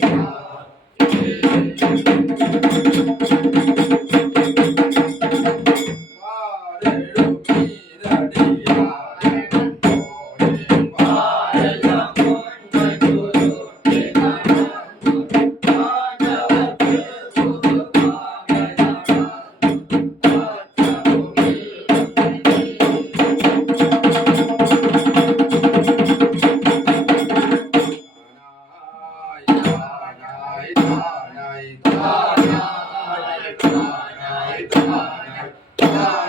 Thank uh, you. Bye.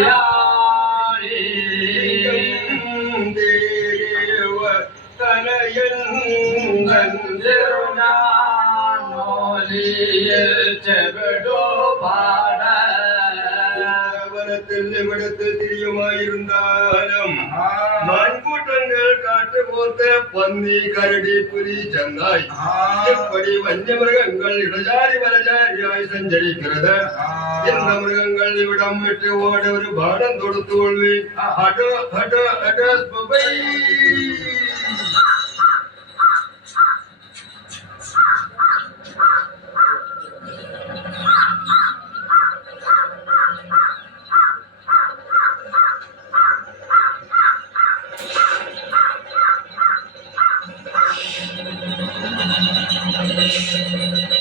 할렐루야. ലോകത്തെ പന്നി കരടി പുലി ചെന്നായി. എപ്പടി വന്യമൃഗങ്ങൾ ഇടചാരി വലചാരിയായി സഞ്ചരിക്കരുത് എന്ന മൃഗങ്ങൾ ഇവിടം വിട്ട് ഓടെ ഒരു ബാണം തൊടുത്തുകൊള്ളി ഹട ഹട ഹട Gracias.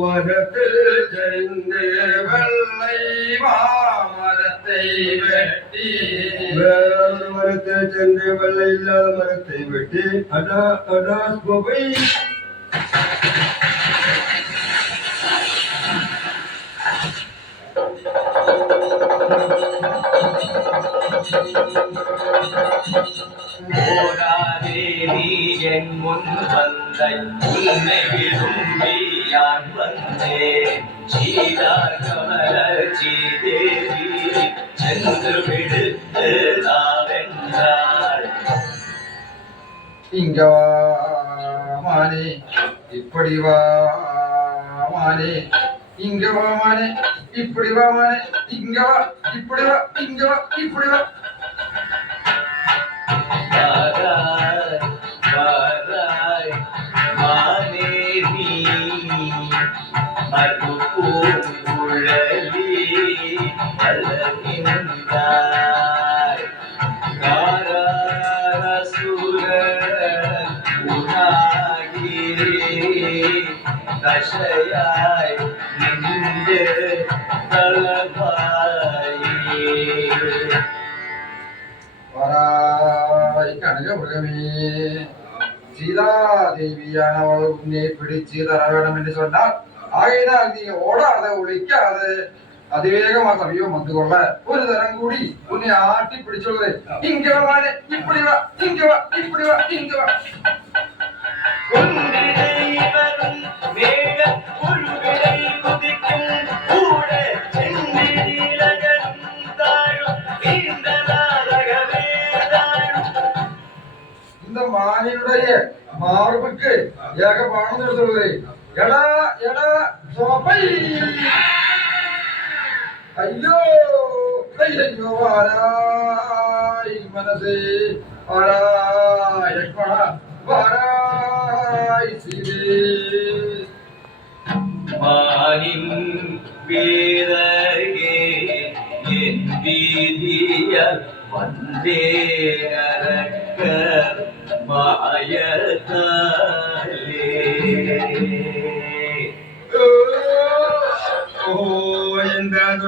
வேறொரு வனத்தில் சென்று வெள்ளை மாமரத்தை வெட்டி. வேறொரு மரத்தில் சென்று வெள்ளை இல்லாத மரத்தை வெட்டி. அடா அடா கோபை என் முன் வந்த உன்னை விரும்பி யான் வந்தேன் சீதார் கமல சீதேவி சென்று விடுத்து நாவென்றாள் இங்க வா மானே இப்படி வா மானே இங்க வா மானே இப்படி வா மானே இங்க வா இப்படி வா இங்க வா இப்படி வா. மறுபூங்குழலி நின்று தளவாயே வராய் சீதா தேவியானவள் உன்னை பிடிச்சு தர வேண்டும் என்று சொன்னால் ஆகையினால் நீ ஓடாத ஒழிக்காத அதிவேகமா சமயம் வந்து கொள்ள ஒரு தரம் கூடி உன்னை ஆட்டி பிடிச்சுள்ளது இங்க வா மானே இப்படி வா இங்க வா இப்படி வா இங்க வா ஒன்றிடை வரும் மேக புழுவிடை குதிக்கும் கூட செந்திலகரும் தாழும் நீண்டலாகவே தாழும் இந்த மானினுடைய மார்புக்கு ஏக பானம் சொல்லுவது எடா எடா சோப்பை ஐயோ ஐயோ வாராய் மனசே வாராய் லக்ஷ்மணா வாராய் சீதே மானின் வீரகே என் வீதிய வந்தே அரக்க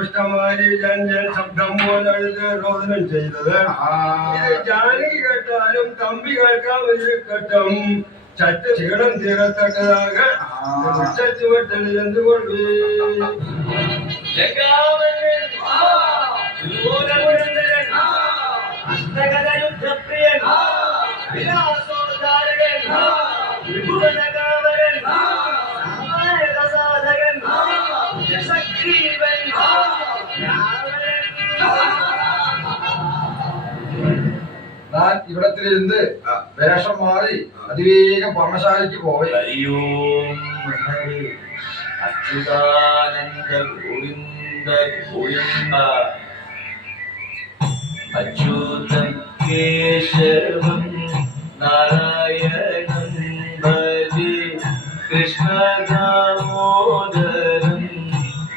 എന്താ ദുഷ്ടമാരി ജഞ്ചൻ ശബ്ദം പോലഴുത് രോദനം ചെയ്തത് ഇത് ജാനകി കേട്ടാലും തമ്പി കേൾക്കാൻ ഇരിക്കട്ടും ചറ്റ ക്ഷീണം തീരത്തക്കതാക ചുവട്ടിൽ എന്തുകൊള്ളേ ஜெகாவலன் லோகமுழந்தரன் அஷ்டகத ഇവിടത്തിലിരുന്ന് വേഷം മാറി അതിവേഗം പർണശാലയ്ക്ക് പോവേ അച്യുതാനന്ദ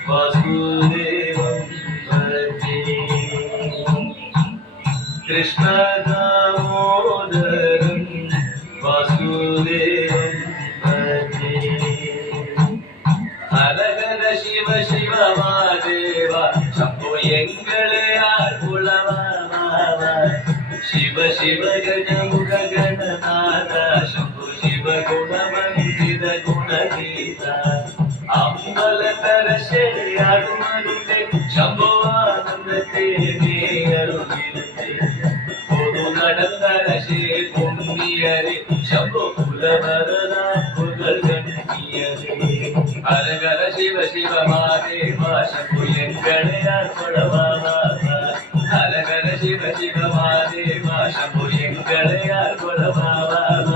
ഭജി ഭജി. കൃഷ്ണ നൽകിയരേ ശബ്ദകുലമരണ പുകൾ നൽകിയരേ ഹരഹര ശിവ ശിവ മാദേവ ശംഭുയങ്കണേ അർപ്പണമാമ ഹരഹര ശിവ ശിവ മാദേവ ശംഭുയങ്കണേ അർപ്പണമാമ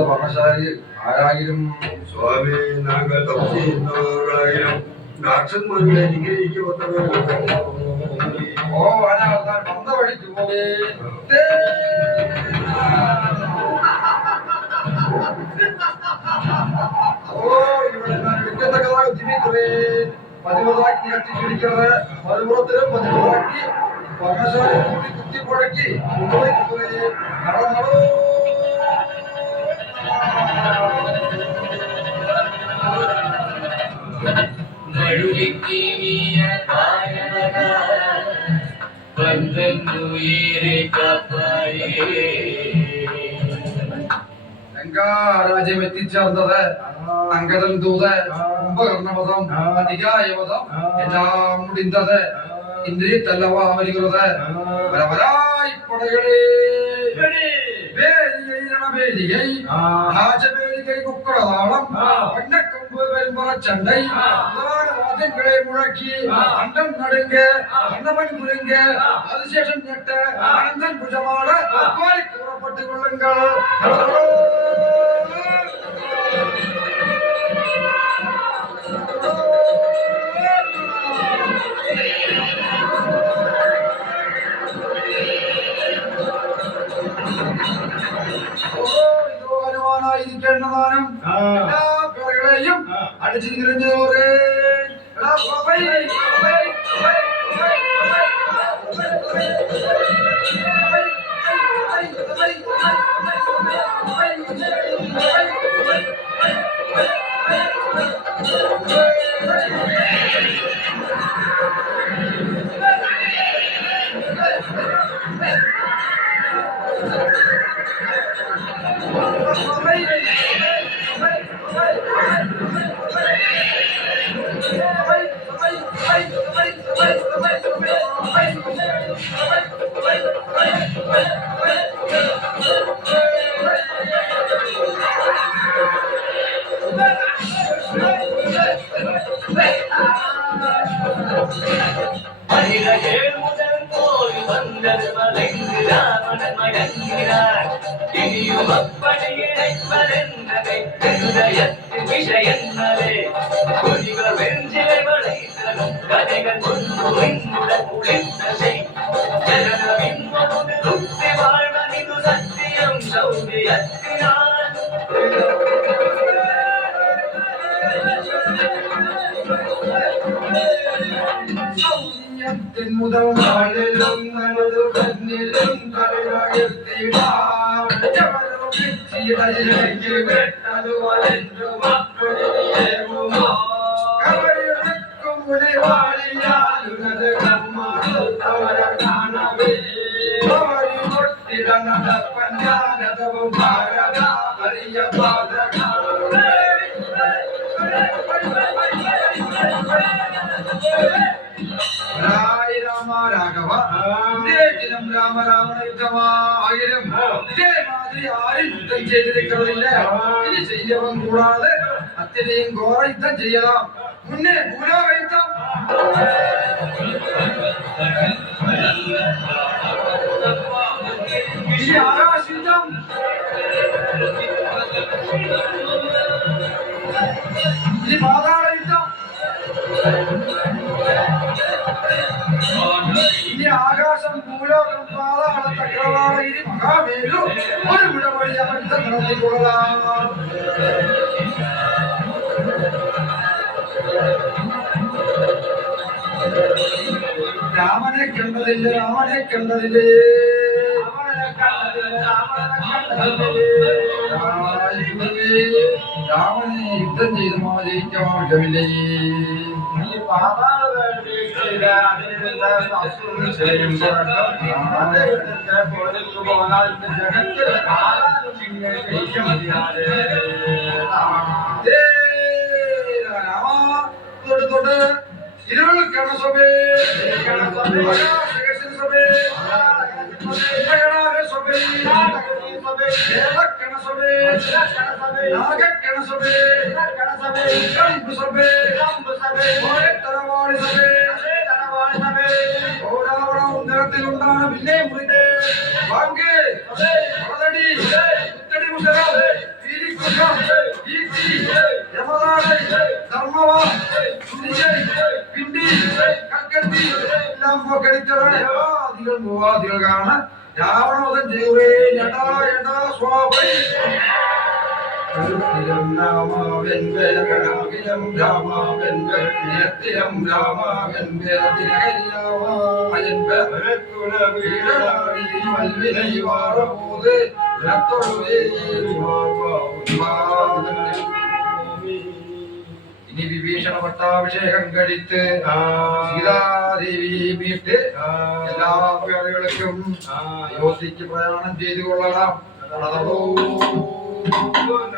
പർണശാലി ആരായിരം സ്വാമി നാഗ തപസ്സി ചെയ്യുന്നവരായാലും രാക്ഷന്മാരുടെ നിഗ്രഹിക്കപ്പെട്ടവരാണ് ഓ വാനാവത്താൻ വന്ന വഴിക്ക് പോകേ ഓ ഇവിടെ ഞാൻ വിൽക്കത്തക്കതായി ജീവിക്കുവേ പതിവതാക്കി കത്തിച്ചിരിക്കുന്നത് മറുപുറത്തിലും പതിവതാക്കി പകശാലി കൂടി കുത്തി പുഴക്കി ഉപയോഗിക്കുവേ നടന്നോ നടുവിക്ക് നീയ രാജ്യം എത്തിച്ചേർന്നത് അങ്കതൽ ദൂത് കുംഭകർണപദം അതികായപദം എല്ലാം മുടിന്തത് ഇന്ദ്രിയത്തല്ലവ അവരിക്കുന്നത് പരപരായി പടകളേ வேதியை ராஜவேதிகை குக்கரதாளம் வண்ணக்கம்பு வெண்புற சண்டை வாதங்களை முழக்கி அண்டன் நடுங்க அண்ணவன் முருங்க அதிசேஷன் கட்ட அனந்தன் புஜமாட கூறப்பட்டுக் கொள்ளுங்கள். ആയിരിക്കേണ്ട എല്ലാ Thank you. முதல் நாளிலும் மனது கண்ணிலும் രാവണ യുദ്ധമായിരം ഇതേമാതിരി ആരും യുദ്ധം ചെയ്തിരിക്കുന്നില്ല ഇനി ചെയ്യവൻ കൂടാതെ അത്യനെയും ഘോര യുദ്ധം ചെയ്യലാം മുന്നേ ഭൂലോക യുദ്ധം ഇനി ആകാശ യുദ്ധം ഇനി പാതാള യുദ്ധം ഇനി ആകാശം ഭൂലോകം പാതാള ചക്രവാള ഇനി മഹാമേരു ഒരു വിട വഴി അവൻ നടത്തിക്കൊള്ളാം രാമനെ കണ്ടതില്ല രാമനെ കണ്ടതില്ലേ? രാമനെ യുദ്ധം ചെയ്ത് മാ ജയിക്കാൻ ആവശ്യമില്ലേ ഏ, இருள் கணசபே கணசபே கணசபே நாக கணசபே கணசபே கம்பு சபே கம்பு சபே தரவாடி சபே உலகத்தில் உண்டான வில்லை முறிதே வாங்கு மலதடி முத்தடி முகரம் தீரி குற்றம் தீர்த்தி யமதாடை. ഇനി വിഭീഷണ പട്ടാഭിഷേകം കഴിത്ത് സീതാദേവിയെ മീട്ട് എല്ലാ പേരുകൾക്കും യോജിച്ച് പ്രയാണം ചെയ്തു കൊള്ളണം Thank.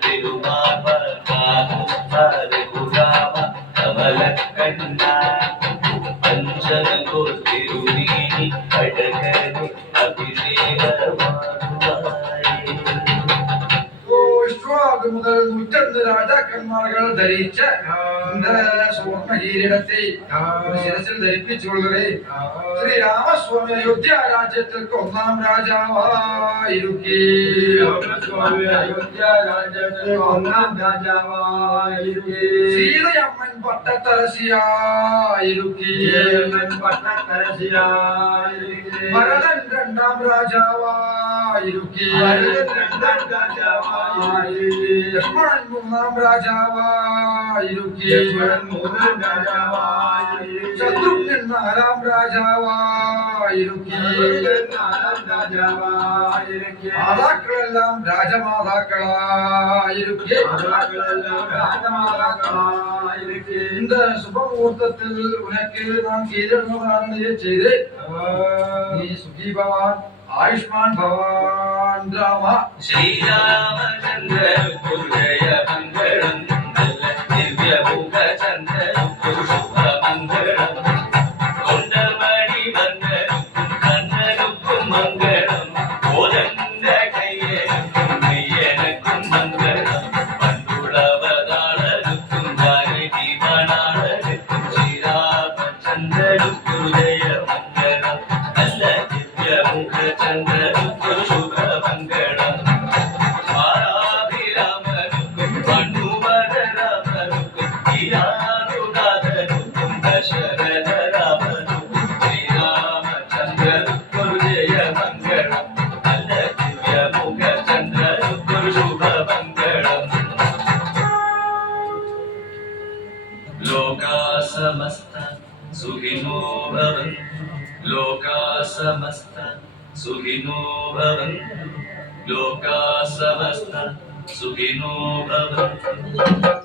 Uh, കിരീടത്തെ ശിരസിൽ ധരിപ്പിച്ചുകൊള്ളവേ ശ്രീരാമസ്വാമി അയോധ്യ രാജ്യത്തിൽക്ക് ഒന്നാം രാജാവായിരിക്കേ. രാമസ്വാമി അയോധ്യ രാജ്യത്തിൽ ഒന്നാം രാജാവായിരിക്കേ. ശ്രീരയമ്മൻ പട്ടത്തരസിയായിരിക്കേ പട്ടത്തരസിയായിരിക്കേ ഭരതൻ രണ്ടാം രാജാവാ ராஜாவாயிருக்கே லக்ஷ்மணன் மூணாம் ராஜாவாயிருக்கே சத்ருக்னன் நாலாம் ராஜாவாயிருக்கே. மாதாக்கள் எல்லாம் ராஜமாதாக்களாயிருக்கே. இந்த சுபமுகூர்த்தத்தில் உனக்கு நான் கீழே செய்து நீ சுகி பவான் ஆயுஷ்மான் பவான் ராமா. ஸ்ரீராமன் सुखिनो भवन्तु लोका समस्ता सुखिनो भवन्तु